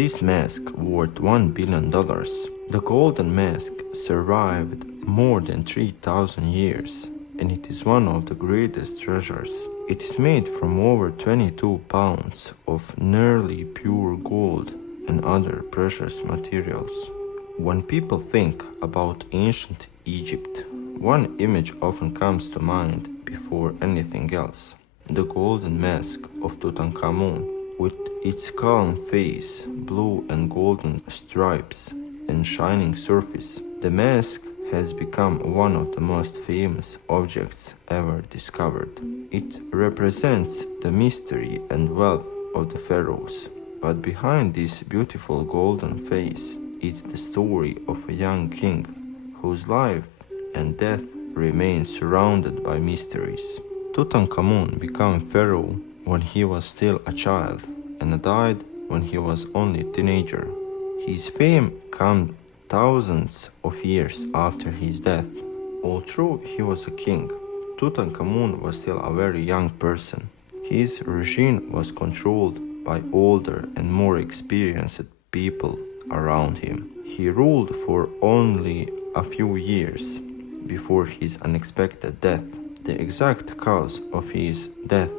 this mask worth $1 billion. The golden mask survived more than 3,000 years, and it is one of the greatest treasures. It is made from over 22 pounds of nearly pure gold and other precious materials. When people think about ancient Egypt, one image often comes to mind before anything else: the golden mask of Tutankhamun, with its calm face, blue and golden stripes, and shining surface. The mask has become one of the most famous objects ever discovered. It represents the mystery and wealth of the pharaohs. But behind this beautiful golden face is the story of a young king whose life and death remain surrounded by mysteries. Tutankhamun became pharaoh when he was still a child and died when he was only a teenager. His fame came thousands of years after his death. Although he was a king, Tutankhamun was still a very young person. His regime was controlled by older and more experienced people around him. He ruled for only a few years before his unexpected death. The exact cause of his death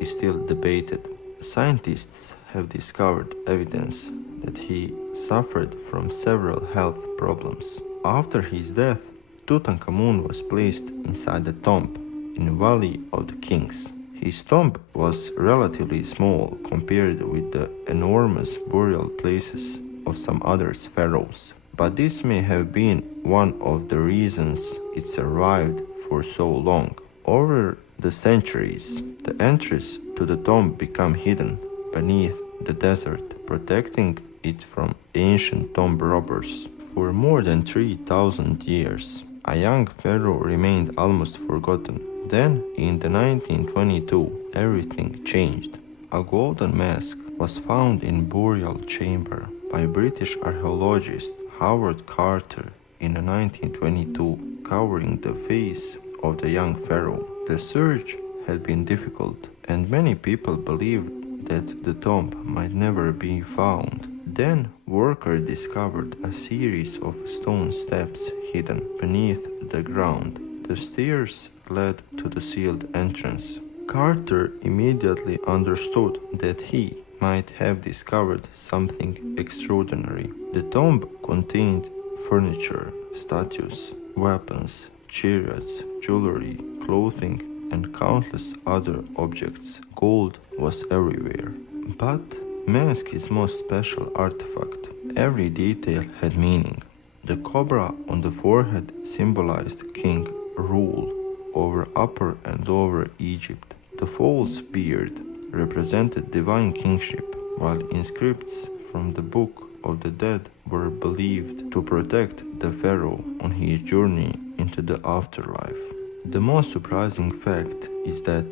is still debated. Scientists have discovered evidence that he suffered from several health problems. After his death, Tutankhamun was placed inside a tomb in the Valley of the Kings. His tomb was relatively small compared with the enormous burial places of some other pharaohs, but this may have been one of the reasons it survived for so long. Over the centuries, the entrance to the tomb became hidden beneath the desert, protecting it from ancient tomb robbers. For more than 3,000 years, a young pharaoh remained almost forgotten. Then, in the 1922, everything changed. A golden mask was found in burial chamber by British archaeologist Howard Carter in 1922, covering the face of the young pharaoh. The search had been difficult, and many people believed that the tomb might never be found. Then, workers discovered a series of stone steps hidden beneath the ground. The stairs led to the sealed entrance. Carter immediately understood that he might have discovered something extraordinary. The tomb contained furniture, statues, weapons, chariots, jewelry, clothing, and countless other objects. Gold was everywhere. But mask is most special artifact. Every detail had meaning. The cobra on the forehead symbolized king rule over Upper and Lower Egypt. The false beard represented divine kingship, while inscripts from the Book of the Dead were believed to protect the pharaoh on his journey into the afterlife. The most surprising fact is that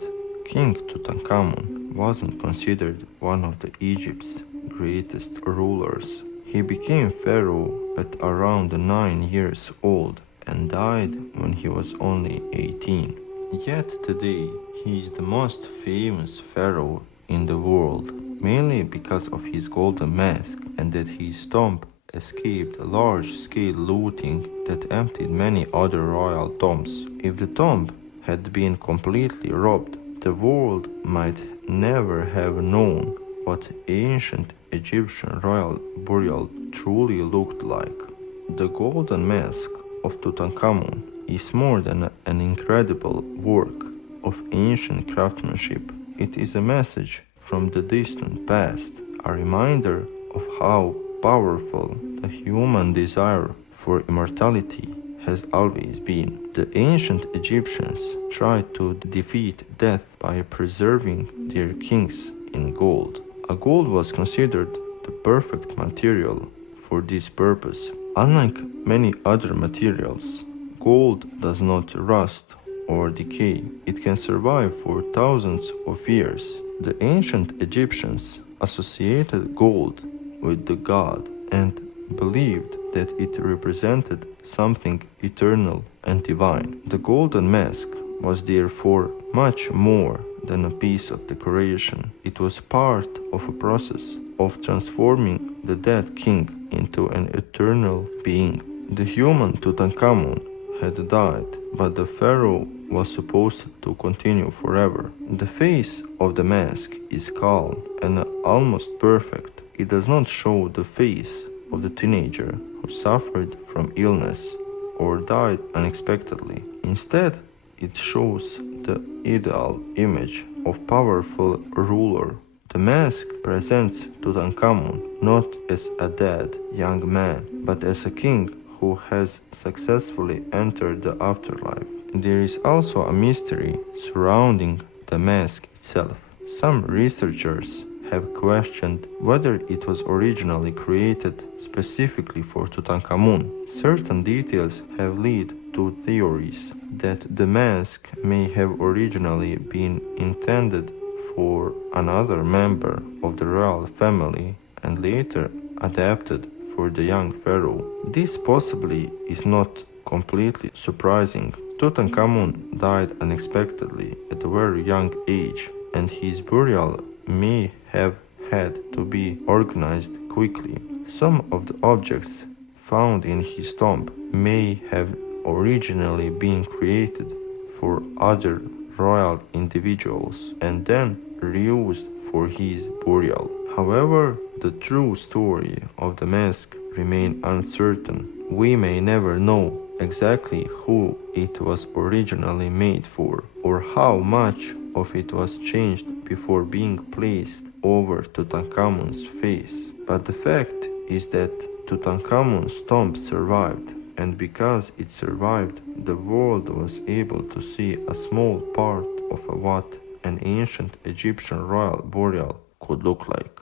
King Tutankhamun wasn't considered one of Egypt's greatest rulers. He became pharaoh at around 9 years old and died when he was only 18. Yet today, he is the most famous pharaoh in the world, mainly because of his golden mask and that his tomb escaped large-scale looting that emptied many other royal tombs. If the tomb had been completely robbed, the world might never have known what ancient Egyptian royal burial truly looked like. The golden mask of Tutankhamun is more than an incredible work of ancient craftsmanship. It is a message from the distant past, a reminder of how powerful the human desire for immortality has always been. The ancient Egyptians tried to defeat death by preserving their kings in gold. Gold was considered the perfect material for this purpose. Unlike many other materials, gold does not rust or decay. It can survive for thousands of years. The ancient Egyptians associated gold with the god and believed that it represented something eternal and divine. The golden mask was therefore much more than a piece of decoration. It was part of a process of transforming the dead king into an eternal being. The human Tutankhamun had died, but the pharaoh was supposed to continue forever. The face of the mask is calm and almost perfect. It does not show the face of the teenager who suffered from illness or died unexpectedly. Instead, it shows the ideal image of powerful ruler. The mask presents Tutankhamun not as a dead young man, but as a king who has successfully entered the afterlife. There is also a mystery surrounding the mask itself. Some researchers have questioned whether it was originally created specifically for Tutankhamun. Certain details have led to theories that the mask may have originally been intended for another member of the royal family and later adapted for the young pharaoh. This possibly is not completely surprising. Tutankhamun died unexpectedly at a very young age, and his burial may have had to be organized quickly. Some of the objects found in his tomb may have originally been created for other royal individuals and then reused for his burial. However, the true story of the mask remains uncertain. We may never know exactly who it was originally made for, or how much of it was changed before being placed over Tutankhamun's face. But the fact is that Tutankhamun's tomb survived, and because it survived, the world was able to see a small part of what an ancient Egyptian royal burial could look like.